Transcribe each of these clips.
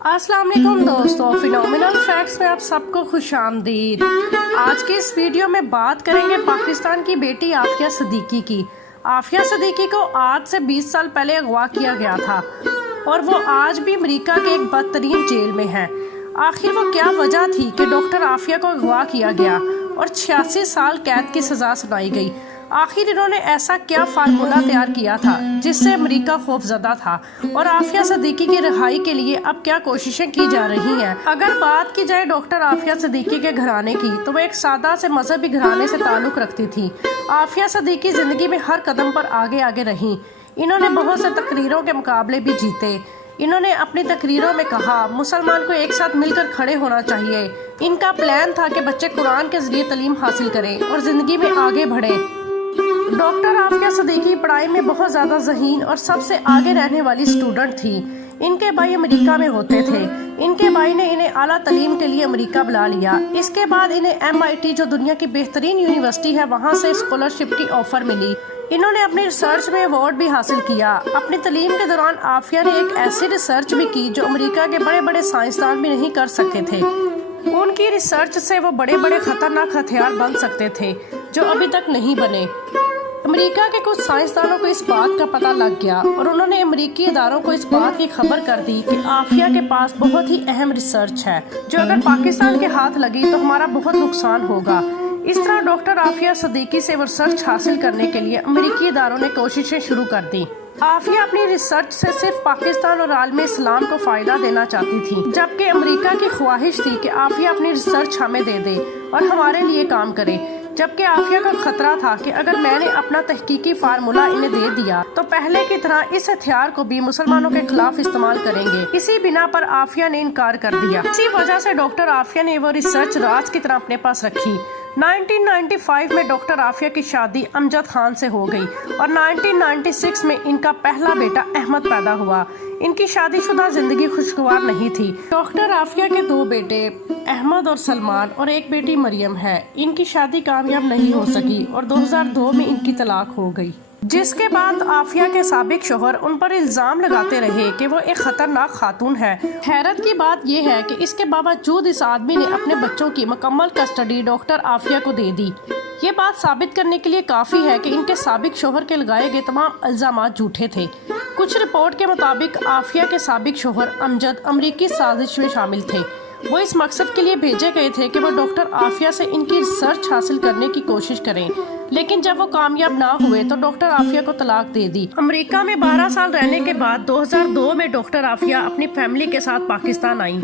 अस्सलाम वालेकुम दोस्तों, फिनोमिनल फैक्ट्स में आप सबको खुश आमदीद। आज के इस वीडियो में बात करेंगे पाकिस्तान की बेटी आफिया सिद्दीकी की। आफिया सिद्दीकी को आज से 20 साल पहले अगवा किया गया था और वो आज भी अमेरिका के एक बदतरीन जेल में है। आखिर वो क्या वजह थी कि डॉक्टर आफिया को अगवा किया गया और 86 साल कैद की सजा सुनाई गई? आखिर इन्होंने ऐसा क्या फार्मूला तैयार किया था जिससे अमेरिका खौफजदा था और आफिया सिद्दीकी की रिहाई के लिए अब क्या कोशिशें की जा रही हैं? अगर बात की जाए डॉक्टर आफिया सिद्दीकी के घराने की, तो वो एक सादा से मजहबी घराने से ताल्लुक रखती थी। आफिया सिद्दीकी जिंदगी में हर कदम पर आगे आगे रही। इन्होंने बहुत से तकरीरों के मुकाबले भी जीते। इन्होंने अपनी तकरीरों में कहा मुसलमान को एक साथ मिलकर खड़े होना चाहिए। इनका प्लान था कि बच्चे कुरान के जरिए तालीम हासिल करें और जिंदगी में आगे बढ़े। डॉक्टर आफिया सिद्दीकी पढ़ाई में बहुत ज्यादा ज़हीन और सबसे आगे रहने वाली स्टूडेंट थी। इनके भाई अमेरिका में होते थे। इनके भाई ने इन्हें आला तालीम के लिए अमेरिका बुला लिया। इसके बाद इन्हें MIT, जो दुनिया की बेहतरीन यूनिवर्सिटी है, वहाँ से स्कॉलरशिप की ऑफर मिली। इन्होंने अपनी रिसर्च में अवार्ड भी हासिल किया। अपनी तालीम के दौरान आफिया ने एक ऐसी रिसर्च भी की जो अमेरिका के बड़े बड़े साइंसदान भी नहीं कर सकते थे। उनकी रिसर्च से वो बड़े बड़े खतरनाक हथियार बन सकते थे जो अभी तक नहीं बने। अमेरिका के कुछ साइंसदानों को इस बात का पता लग गया और उन्होंने अमेरिकी इदारों को इस बात की खबर कर दी कि आफिया के पास बहुत ही अहम रिसर्च है जो अगर पाकिस्तान के हाथ लगी तो हमारा बहुत नुकसान होगा। इस तरह डॉक्टर आफिया सिद्दीकी से वो रिसर्च हासिल करने के लिए अमेरिकी इदारों ने कोशिशें शुरू कर दी। आफिया अपनी रिसर्च से सिर्फ पाकिस्तान और आलम इस्लाम को फायदा देना चाहती थी, जबकि अमेरिका की ख्वाहिश थी कि आफिया अपनी रिसर्च हमें दे दे और हमारे लिए काम करे। जबकि आफिया का खतरा था कि अगर मैंने अपना तहकीकी फार्मूला इन्हें दे दिया तो पहले की तरह इस हथियार को भी मुसलमानों के खिलाफ इस्तेमाल करेंगे। इसी बिना पर आफिया ने इनकार कर दिया। इसी वजह से डॉक्टर आफिया ने वो रिसर्च राज की तरह अपने पास रखी। 1995 में डॉक्टर आफिया की शादी अमजद खान से हो गई और 1996 में इनका पहला बेटा अहमद पैदा हुआ। इनकी शादीशुदा जिंदगी खुशगवार नहीं थी। डॉक्टर आफिया के 2 बेटे अहमद और सलमान और एक बेटी मरियम है। इनकी शादी कामयाब नहीं हो सकी और 2002 में इनकी तलाक हो गई, जिसके बाद आफिया के साबिक शोहर उन पर इल्जाम लगाते रहे कि वो एक खतरनाक खातून है। हैरत की बात यह है कि इसके बावजूद इस आदमी ने अपने बच्चों की मुकम्मल कस्टडी डॉक्टर आफिया को दे दी। ये बात साबित करने के लिए काफी है कि इनके साबिक शोहर के लगाए गए तमाम इल्जाम झूठे थे। कुछ रिपोर्ट के मुताबिक आफिया के साबिक शोहर अमजद अमरीकी साजिश में शामिल थे। वो इस मकसद के लिए भेजे गए थे कि वो डॉक्टर आफिया से इनकी रिसर्च हासिल करने की कोशिश करें, लेकिन जब वो कामयाब ना हुए तो डॉक्टर आफिया को तलाक दे दी। अमेरिका में 12 साल रहने के बाद 2002 में डॉक्टर आफिया अपनी फैमिली के साथ पाकिस्तान आई।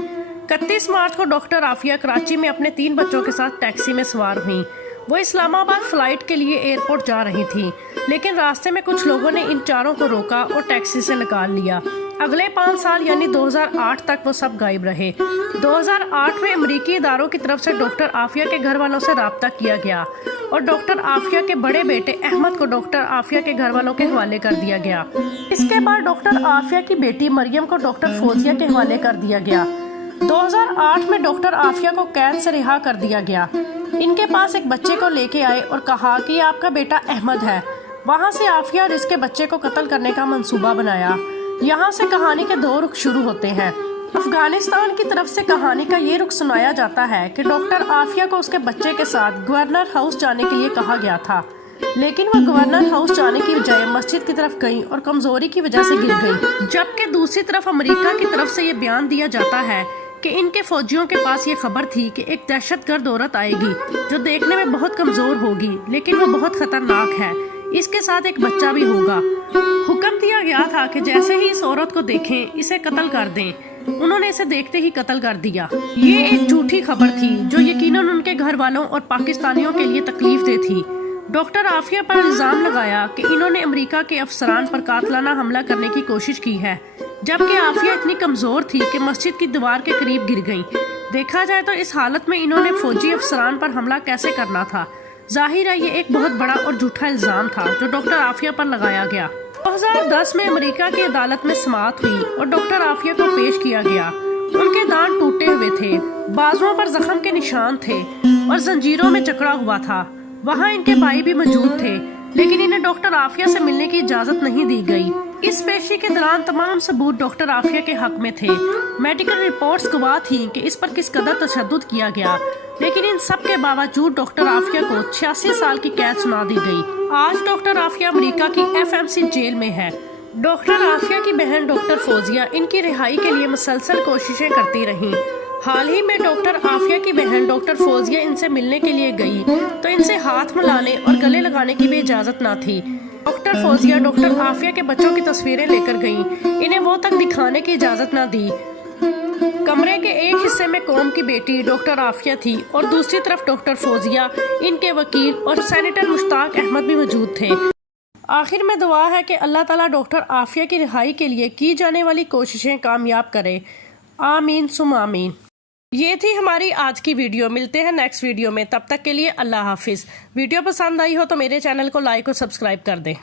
31 मार्च को डॉक्टर आफिया कराची में अपने 3 बच्चों के साथ टैक्सी में सवार हुई। वो इस्लामाबाद फ्लाइट के लिए एयरपोर्ट जा रही थी, लेकिन रास्ते में कुछ लोगों ने इन चारों को रोका और टैक्सी से निकाल लिया। अगले 5 साल यानी 2008 तक वो सब गायब रहे। 2008 में अमेरिकी इदारों की तरफ से डॉक्टर आफिया के घर वालों से राब्ता किया गया और डॉक्टर आफिया के बड़े बेटे अहमद को डॉक्टर आफिया के घर वालों के हवाले कर दिया गया। इसके बाद डॉक्टर आफिया की बेटी मरियम को डॉक्टर फौजिया के हवाले कर दिया गया। 2008 में डॉक्टर आफिया को कैद से रिहा कर दिया गया। इनके पास एक बच्चे को लेके आए और कहा कि आपका बेटा अहमद है। वहाँ से आफिया और इसके बच्चे को कत्ल करने का मंसूबा बनाया। यहाँ से कहानी के 2 रुख शुरू होते हैं। अफगानिस्तान की तरफ से कहानी का ये रुख सुनाया जाता है कि डॉक्टर आफिया को उसके बच्चे के साथ गवर्नर हाउस जाने के लिए कहा गया था, लेकिन वह गवर्नर हाउस जाने की बजाय मस्जिद की तरफ गई और कमजोरी की वजह से गिर गई। जबकि दूसरी तरफ अमेरिका की तरफ से ये बयान दिया जाता है कि इनके फौजियों के पास ये खबर थी कि एक दहशतगर्द औरत आएगी जो देखने में बहुत कमजोर होगी, लेकिन वो बहुत खतरनाक है। इसके साथ एक बच्चा भी होगा। हुक्म दिया गया था कि जैसे ही इस औरत को देखें इसे कत्ल कर दें। उन्होंने इसे देखते ही कत्ल कर दिया। ये एक झूठी खबर थी जो यकीनन उनके घर वालों और पाकिस्तानियों के लिए तकलीफ दे थी। डॉक्टर आफिया पर इल्जाम लगाया कि इन्होंने अमेरिका के अफसरान पर कातलाना हमला करने की कोशिश की है, जबकि आफिया इतनी कमजोर थी कि मस्जिद की दीवार के करीब गिर गईं। देखा जाए तो इस हालत में इन्होंने फौजी अफसरान पर हमला कैसे करना था? जाहिर है ये एक बहुत बड़ा और झूठा इल्जाम था जो डॉक्टर आफिया पर लगाया गया। 2010 में अमेरिका की अदालत में समाअत हुई और डॉक्टर आफिया को पेश किया गया। उनके दांत टूटे हुए थे, बाजुओं पर जख्म के निशान थे और जंजीरों में जकड़ा हुआ था। वहाँ इनके भाई भी मौजूद थे। لیکن انہیں ڈاکٹر عافیہ سے ملنے کی اجازت نہیں دی گئی۔ اس پیشی کے دوران تمام ثبوت ڈاکٹر عافیہ کے حق میں تھے۔ میڈیکل رپورٹس گواہ تھیں کہ اس پر کس قدر تشدد کیا گیا، لیکن ان سب کے باوجود ڈاکٹر عافیہ کو 86 سال کی قید سنا دی گئی۔ آج ڈاکٹر عافیہ امریکہ کی FMC جیل میں ہے۔ ڈاکٹر عافیہ کی بہن ڈاکٹر فوزیہ ان کی رہائی کے لیے مسلسل کوششیں کرتی رہیں۔ حال ہی میں ڈاکٹر عافیہ کی بہن ڈاکٹر فوزیہ ان سے ملنے کے لیے گئی تو ان سے ہاتھ ملانے اور گلے لگانے کی بھی اجازت نہ تھی۔ ڈاکٹر فوزیہ ڈاکٹر عافیہ کے بچوں کی تصویریں لے کر گئیں، انہیں وہ تک دکھانے کی اجازت نہ دی۔ کمرے کے ایک حصے میں قوم کی بیٹی ڈاکٹر عافیہ تھی اور دوسری طرف ڈاکٹر فوزیہ، ان کے وکیل اور سینیٹر مشتاق احمد بھی موجود تھے۔ آخر میں دعا ہے کہ اللہ تعالیٰ ڈاکٹر عافیہ کی رہائی کے لیے کی جانے والی کوششیں کامیاب کرے۔ آمین ثم آمین۔ یہ تھی ہماری آج کی ویڈیو۔ ملتے ہیں نیکسٹ ویڈیو میں، تب تک کے لیے اللہ حافظ۔ ویڈیو پسند آئی ہو تو میرے چینل کو لائک اور سبسکرائب کر دیں۔